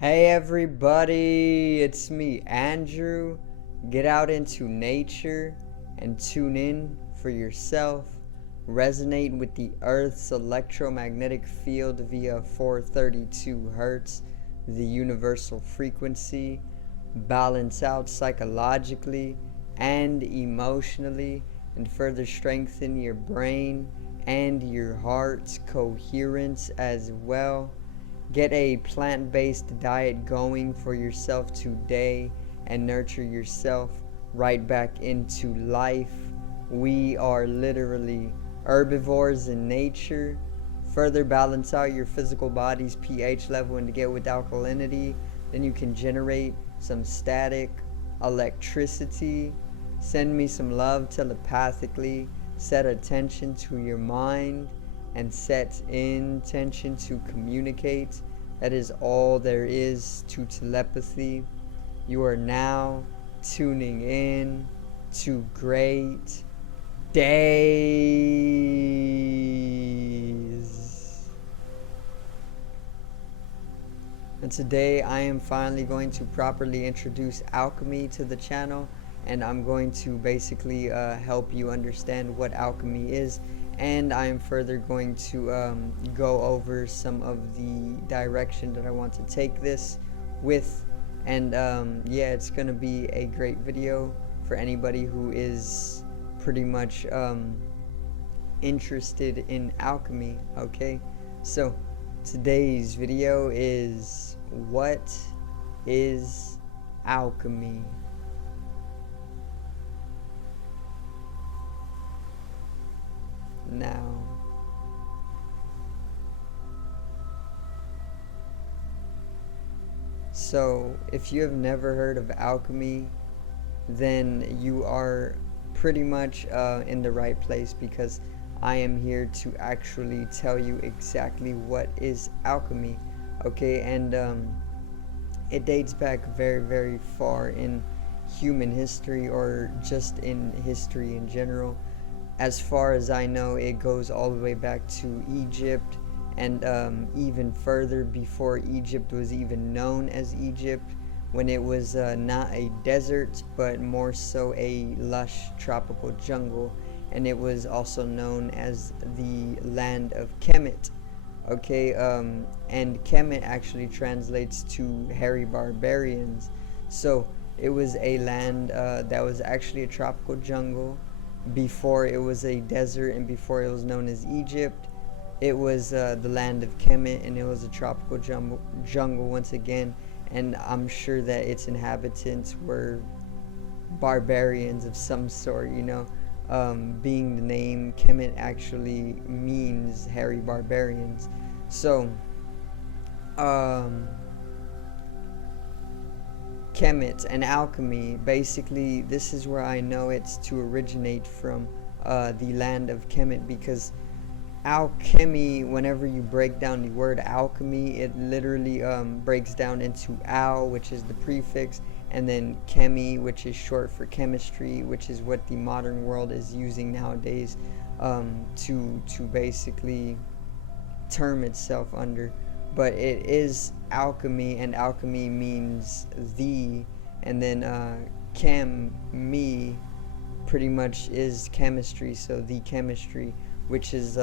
Hey everybody, it's me, Andrew. Get out into nature and tune in for yourself. Resonate with the Earth's electromagnetic field via 432 Hertz, the universal frequency. Balance out psychologically and emotionally, and further strengthen your brain and your heart's coherence as well. Get a plant-based diet going for yourself today and nurture yourself right back into life. We are literally herbivores in nature. Further balance out your physical body's pH level and to get with alkalinity. Then you can generate some static electricity. Send me some love telepathically. Set attention to your mind and set intention to communicate. That is all there is to telepathy. You are now tuning in to great days. And today I am finally going to properly introduce alchemy to the channel, and I'm going to basically help you understand what alchemy is, and I'm further going to go over some of the direction that I want to take this with. And yeah, it's gonna be a great video for anybody who is pretty much interested in alchemy. Okay, so today's video is what is alchemy? Now, so if you have never heard of alchemy, then you are pretty much in the right place, because I am here to actually tell you exactly what is alchemy. Okay, and it dates back very, very far in human history, or just in history in general. As far as I know, it goes all the way back to Egypt, and even further before Egypt was even known as Egypt, when it was not a desert but more so a lush tropical jungle, and it was also known as the land of Kemet. Okay, and Kemet actually translates to hairy barbarians. So it was a land that was actually a tropical jungle before it was a desert, and before it was known as Egypt. It was the land of Kemet, and it was a tropical jungle once again, and I'm sure that its inhabitants were barbarians of some sort, you know. Being the name Kemet actually means hairy barbarians. So Kemet and alchemy, basically this is where I know it's to originate from, the land of Kemet, because alchemy, whenever you break down the word alchemy, it literally breaks down into al, which is the prefix, and then chemi, which is short for chemistry, which is what the modern world is using nowadays to basically term itself under. But it is alchemy, and alchemy means the, and then chem-me pretty much is chemistry, so the chemistry, which is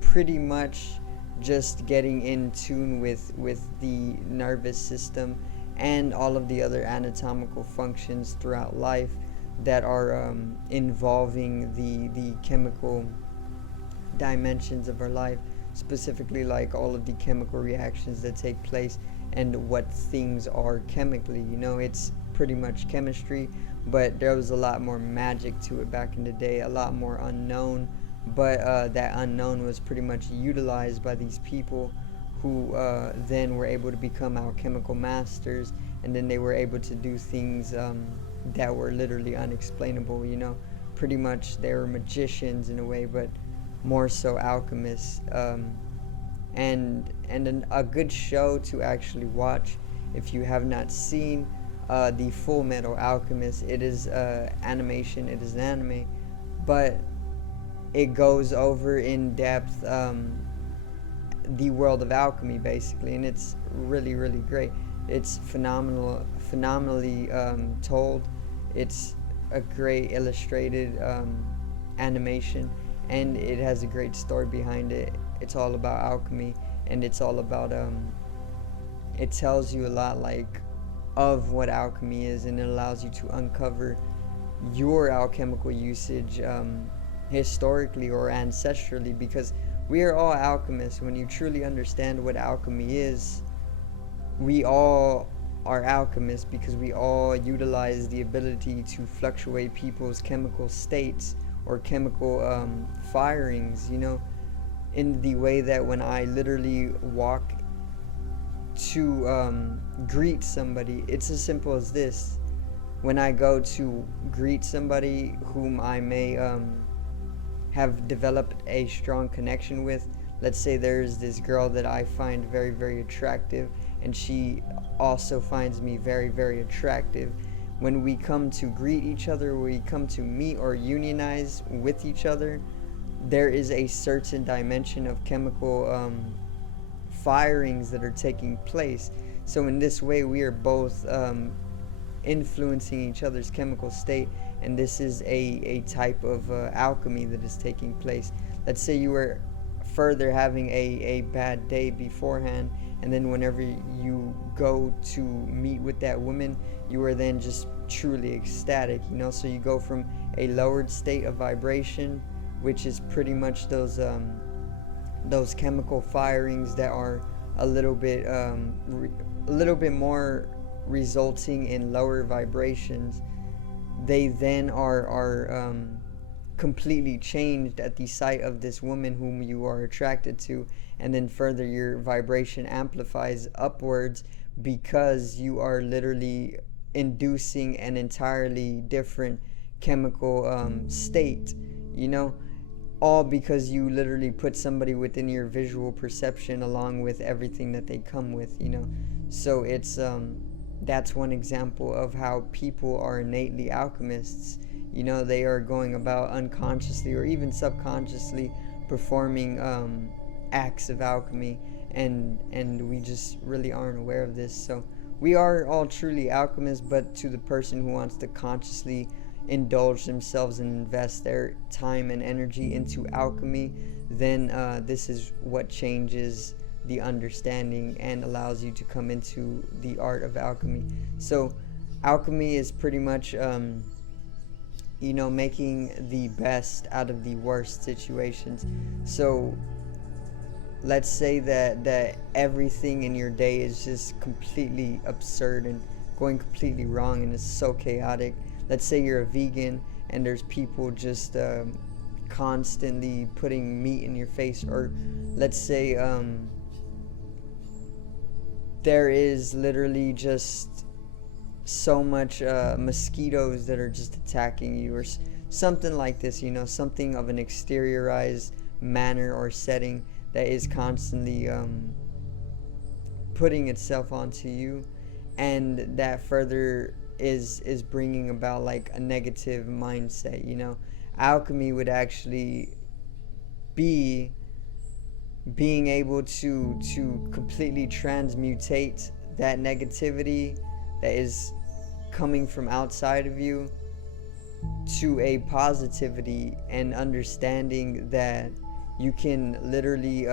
pretty much just getting in tune with the nervous system and all of the other anatomical functions throughout life that are involving the chemical dimensions of our life, specifically like all of the chemical reactions that take place and what things are chemically. You know, it's pretty much chemistry, but there was a lot more magic to it back in the day, a lot more unknown, but that unknown was pretty much utilized by these people who then were able to become alchemical masters, and then they were able to do things that were literally unexplainable, you know. Pretty much they were magicians in a way, but more so alchemists. And a good show to actually watch, if you have not seen the Full Metal Alchemist. It is animation, it is an anime, but it goes over in depth the world of alchemy basically, and it's really really great. It's phenomenally told. It's a great illustrated animation, and it has a great story behind it. It's all about alchemy, and it's all about it tells you a lot like of what alchemy is, and it allows you to uncover your alchemical usage historically or ancestrally, because we are all alchemists. When you truly understand what alchemy is, we all are alchemists, because we all utilize the ability to fluctuate people's chemical states or chemical firings, you know, in the way that when I literally walk to greet somebody, it's as simple as this. When I go to greet somebody whom I may have developed a strong connection with, let's say there's this girl that I find very very attractive, and she also finds me very very attractive. When we come to greet each other, we come to meet or unionize with each other, there is a certain dimension of chemical firings that are taking place. So in this way we are both influencing each other's chemical state, and this is a type of alchemy that is taking place. Let's say you were further having a bad day beforehand, and then whenever you go to meet with that woman, you are then just truly ecstatic, you know. So you go from a lowered state of vibration, which is pretty much those chemical firings that are a little bit more resulting in lower vibrations. They then are completely changed at the sight of this woman whom you are attracted to, and then further your vibration amplifies upwards, because you are literally inducing an entirely different chemical state, you know, all because you literally put somebody within your visual perception along with everything that they come with, you know. So it's that's one example of how people are innately alchemists. You know, they are going about unconsciously or even subconsciously performing acts of alchemy, and we just really aren't aware of this. So we are all truly alchemists, but to the person who wants to consciously indulge themselves and invest their time and energy into alchemy, then this is what changes the understanding and allows you to come into the art of alchemy. So alchemy is pretty much you know, making the best out of the worst situations. So let's say that everything in your day is just completely absurd and going completely wrong, and it's so chaotic. Let's say you're a vegan and there's people just constantly putting meat in your face, or let's say there is literally just so much mosquitoes that are just attacking you, or something like this, you know, something of an exteriorized manner or setting that is constantly putting itself onto you, and that further is bringing about like a negative mindset, you know. Alchemy would actually be being able to completely transmutate that negativity that is coming from outside of you to a positivity, and understanding that you can literally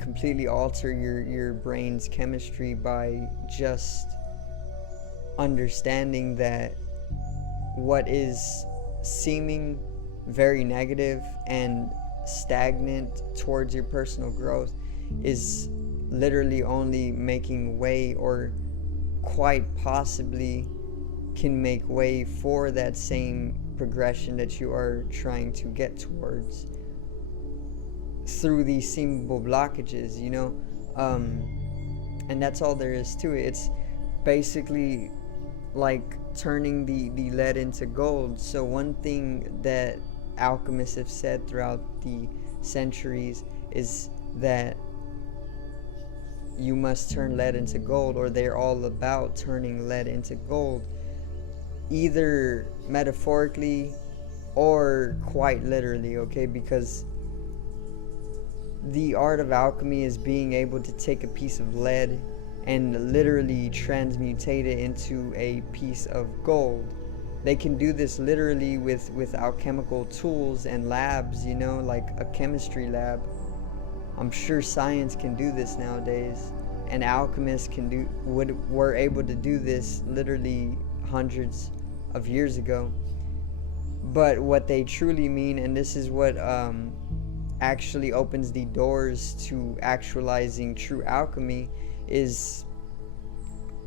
completely alter your brain's chemistry by just understanding that what is seeming very negative and stagnant towards your personal growth is literally only making way, or quite possibly can make way for that same progression that you are trying to get towards through these seemable blockages, you know. And that's all there is to it. It's basically like turning the lead into gold. So one thing that alchemists have said throughout the centuries is that you must turn lead into gold, or they're all about turning lead into gold, either metaphorically or quite literally, okay? Because the art of alchemy is being able to take a piece of lead and literally transmutate it into a piece of gold. They can do this literally with alchemical tools and labs, you know, like a chemistry lab. I'm sure science can do this nowadays, and alchemists were able to do this literally hundreds of years ago. But what they truly mean, and this is what actually opens the doors to actualizing true alchemy, is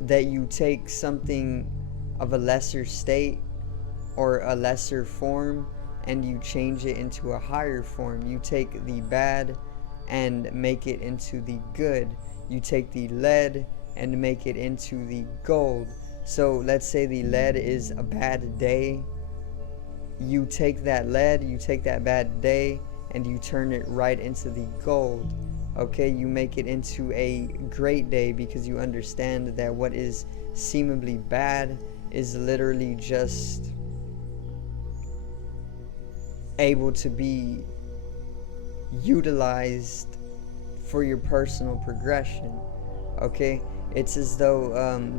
that you take something of a lesser state or a lesser form and you change it into a higher form. You take the bad and make it into the good. You take the lead and make it into the gold. So let's say the lead is a bad day. You take that lead, you take that bad day, and you turn it right into the gold. Okay, you make it into a great day because you understand that what is seemingly bad is literally just able to be utilized for your personal progression. Okay, it's as though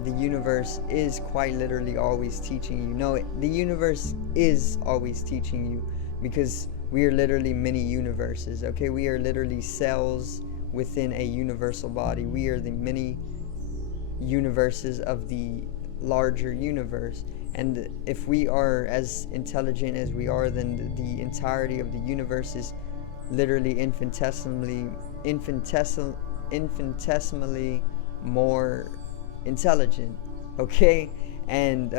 the universe is quite literally always teaching you. No, the universe is always teaching you, because we are literally many universes. Okay, we are literally cells within a universal body. We are the many universes of the larger universe. And if we are as intelligent as we are, then the entirety of the universe is literally infinitesimally more intelligent. Okay, and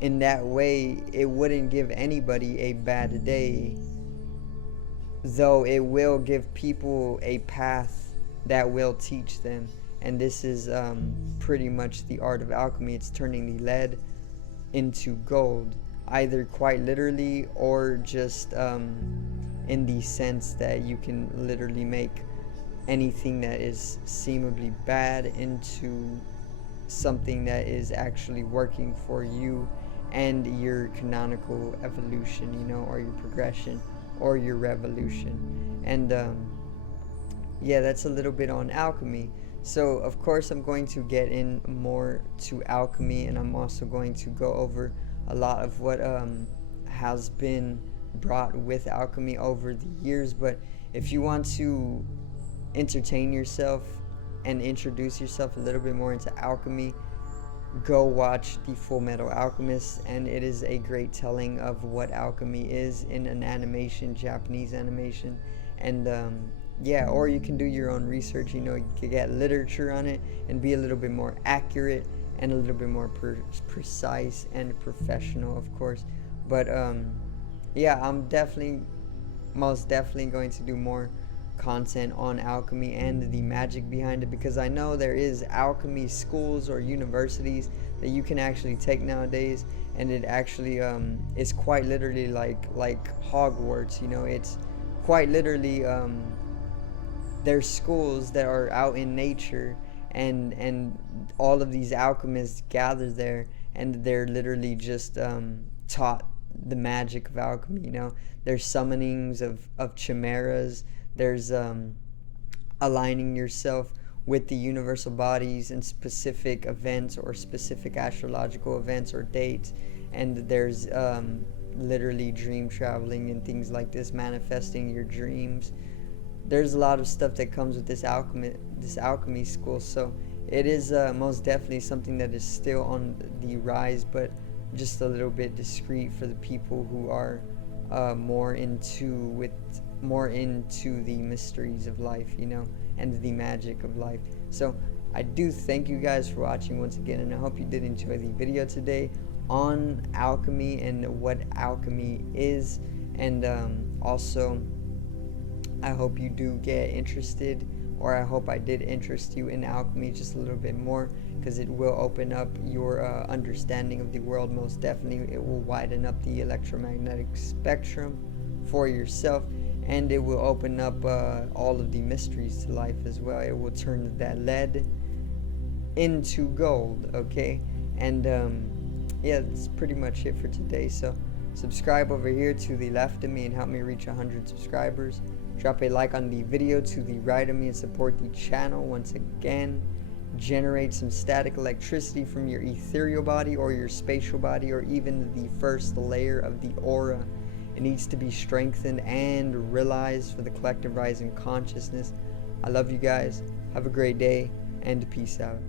in that way, it wouldn't give anybody a bad day, though it will give people a path that will teach them. And this is pretty much the art of alchemy. It's turning the lead into gold, either quite literally or just in the sense that you can literally make anything that is seemingly bad into something that is actually working for you and your canonical evolution, you know, or your progression or your revolution. And yeah, that's a little bit on alchemy. So of course I'm going to get in more to alchemy, and I'm also going to go over a lot of what has been brought with alchemy over the years. But if you want to entertain yourself and introduce yourself a little bit more into alchemy, go watch The Full Metal Alchemist, and it is a great telling of what alchemy is in an animation, Japanese animation. And yeah, or you can do your own research. You know, you can get literature on it and be a little bit more accurate and a little bit more precise and professional, of course. But yeah, I'm most definitely going to do more content on alchemy and the magic behind it, because I know there is alchemy schools or universities that you can actually take nowadays, and it actually is quite literally like Hogwarts. You know, it's quite literally there's schools that are out in nature, and all of these alchemists gather there, and they're literally just taught the magic of alchemy. You know, there's summonings of chimeras. There's aligning yourself with the universal bodies in specific events or specific astrological events or dates. And there's literally dream traveling and things like this, manifesting your dreams. There's a lot of stuff that comes with this alchemy school. So it is most definitely something that is still on the rise, but just a little bit discreet for the people who are more into the mysteries of life, you know, and the magic of life. So I do thank you guys for watching once again, and I hope you did enjoy the video today on alchemy and what alchemy is. And also I hope you do get interested, or I hope I did interest you in alchemy just a little bit more, because it will open up your understanding of the world. Most definitely it will widen up the electromagnetic spectrum for yourself, and it will open up all of the mysteries to life as well. It will turn that lead into gold. Okay, and yeah, that's pretty much it for today. So subscribe over here to the left of me and help me reach 100 subscribers. Drop a like on the video to the right of me and support the channel once again. Generate some static electricity from your ethereal body or your spatial body, or even the first layer of the aura. It needs to be strengthened and realized for the collective rising consciousness. I love you guys. Have a great day and peace out.